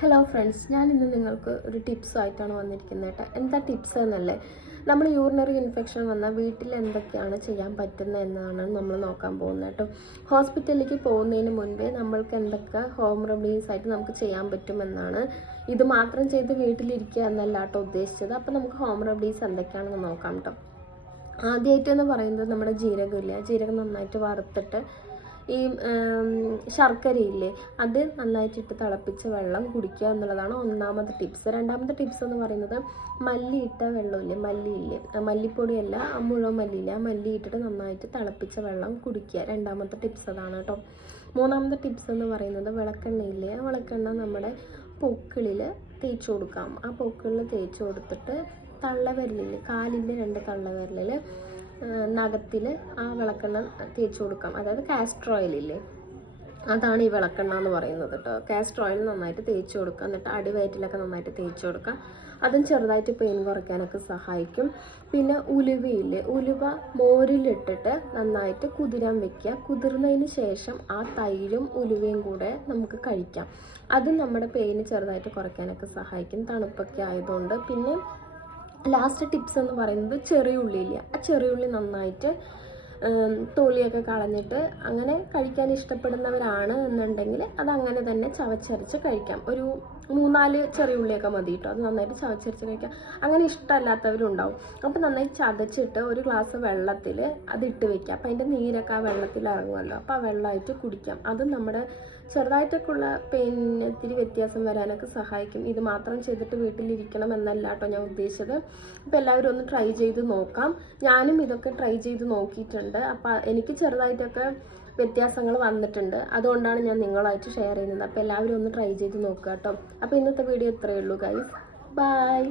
Hello friends, ഞാൻ ഇന്ന് നിങ്ങൾക്ക് ഒരു ടിപ്സായിട്ടാണ് വന്നിരിക്കുന്നത് കേട്ടോ. എന്താ ടിപ്സ് എന്നല്ലേ, നമ്മൾ യൂറിനറി ഇൻഫെക്ഷൻ വന്നാൽ വീട്ടിൽ എന്തൊക്കെയാണ് ചെയ്യാൻ പറ്റുന്നത് എന്നാണ് നമ്മൾ നോക്കാൻ പോകുന്നത് കേട്ടോ. ഹോസ്പിറ്റലിലേക്ക് പോകുന്നതിന് മുൻപേ നമ്മൾക്ക് എന്തൊക്കെ ഹോം റെമഡീസ് ആയിട്ട് നമുക്ക് ചെയ്യാൻ പറ്റുമെന്നാണ്. ഇത് മാത്രം ചെയ്ത് വീട്ടിലിരിക്കുക എന്നല്ല കേട്ടോ ഉദ്ദേശിച്ചത്. അപ്പോൾ നമുക്ക് ഹോം റെമഡീസ് എന്തൊക്കെയാണെന്ന് നോക്കാം കേട്ടോ. ആദ്യമായിട്ടെന്ന് പറയുന്നത് നമ്മുടെ ജീരകമില്ലേ, ജീരകം നന്നായിട്ട് വറുത്തിട്ട് ഈ ശർക്കരയില്ലേ അത് നന്നായിട്ടിട്ട് തിളപ്പിച്ച വെള്ളം കുടിക്കുക എന്നുള്ളതാണ് ഒന്നാമത്തെ ടിപ്സ്. രണ്ടാമത്തെ ടിപ്സ് എന്ന് പറയുന്നത് മല്ലിയിട്ട വെള്ളമില്ലേ, മല്ലിപ്പൊടിയല്ല, മുഴുവൻ മല്ലിയില്ലേ, ആ മല്ലി ഇട്ടിട്ട് നന്നായിട്ട് തിളപ്പിച്ച വെള്ളം കുടിക്കുക. രണ്ടാമത്തെ ടിപ്സ് അതാണ് കേട്ടോ. മൂന്നാമത്തെ ടിപ്സ് എന്ന് പറയുന്നത് വിളക്കെണ്ണയില്ലേ, ആ വിളക്കെണ്ണ നമ്മുടെ പൊക്കിളിൽ തേച്ച് കൊടുക്കാം. ആ പൊക്കിളിൽ തേച്ച് കൊടുത്തിട്ട് തള്ളവിരലിൽ, കാലിൻ്റെ 2 തള്ളവിരലിൽ നഖത്തിൽ ആ വിളക്കെണ്ണ തേച്ച് കൊടുക്കാം. അതായത് കാസ്റ്റർ ഓയിലില്ലേ, അതാണ് ഈ വിളക്കെണ്ണ എന്ന് പറയുന്നത് കേട്ടോ. കാസ്റ്റർ ഓയിൽ നന്നായിട്ട് തേച്ച് കൊടുക്കുക, എന്നിട്ട് അടിവയറ്റിലൊക്കെ നന്നായിട്ട് തേച്ച് കൊടുക്കുക. അതും ചെറുതായിട്ട് പെയിൻ കുറയ്ക്കാനൊക്കെ സഹായിക്കും. പിന്നെ ഉലുവയില്ലേ, ഉലുവ മോരിലിട്ടിട്ട് നന്നായിട്ട് കുതിരാൻ വെക്കുക. കുതിർന്നതിന് ശേഷം ആ തൈരും ഉലുവയും കൂടെ നമുക്ക് കഴിക്കാം. അതും നമ്മുടെ പെയിന് ചെറുതായിട്ട് കുറയ്ക്കാനൊക്കെ സഹായിക്കും, തണുപ്പൊക്കെ ആയതുകൊണ്ട്. പിന്നെ ലാസ്റ്റ് ടിപ്സ് എന്ന് പറയുന്നത് ചെറിയ ഉള്ളിയില്ല, ആ ചെറിയ ഉള്ളി നന്നായിട്ട് തൊലിയൊക്കെ കളഞ്ഞിട്ട് അങ്ങനെ കഴിക്കാൻ ഇഷ്ടപ്പെടുന്നവരാണ് എന്നുണ്ടെങ്കിൽ അതങ്ങനെ തന്നെ ചവച്ചരച്ച് കഴിക്കാം. ഒരു 3-4 ചെറിയ ഉള്ളിയൊക്കെ മതി കേട്ടോ, അത് നന്നായിട്ട് ചവച്ചരച്ച് കഴിക്കാം. അങ്ങനെ ഇഷ്ടമല്ലാത്തവരും ഉണ്ടാവും. അപ്പോൾ നന്നായി ചതച്ചിട്ട് ഒരു ഗ്ലാസ് വെള്ളത്തിൽ അതിട്ട് വെക്കാം. അപ്പോൾ അതിൻ്റെ നീരൊക്കെ ആ വെള്ളത്തിൽ ഇറങ്ങുമല്ലോ, അപ്പോൾ ആ വെള്ളമായിട്ട് കുടിക്കാം. അതും നമ്മുടെ ചെറുതായിട്ടൊക്കെ ഉള്ള പെയിനിന് ഇത്തിരി വ്യത്യാസം വരാനൊക്കെ സഹായിക്കും. ഇത് മാത്രം ചെയ്തിട്ട് വീട്ടിലിരിക്കണം എന്നല്ല കേട്ടോ ഞാൻ ഉദ്ദേശിച്ചത്. അപ്പോൾ എല്ലാവരും ഒന്ന് ട്രൈ ചെയ്ത് നോക്കാം. ഞാനും ഇതൊക്കെ ട്രൈ ചെയ്ത് നോക്കിയിട്ടുണ്ട്. അപ്പോൾ എനിക്ക് ചെറുതായിട്ടൊക്കെ വ്യത്യാസങ്ങൾ വന്നിട്ടുണ്ട്, അതുകൊണ്ടാണ് ഞാൻ നിങ്ങളായിട്ട് ഷെയർ ചെയ്യുന്നത്. അപ്പോൾ എല്ലാവരും ഒന്ന് ട്രൈ ചെയ്ത് നോക്കുക കേട്ടോ. അപ്പോൾ ഇന്നത്തെ വീഡിയോ ഇത്രയേ ഉള്ളൂ ഗൈസ്. ബൈ.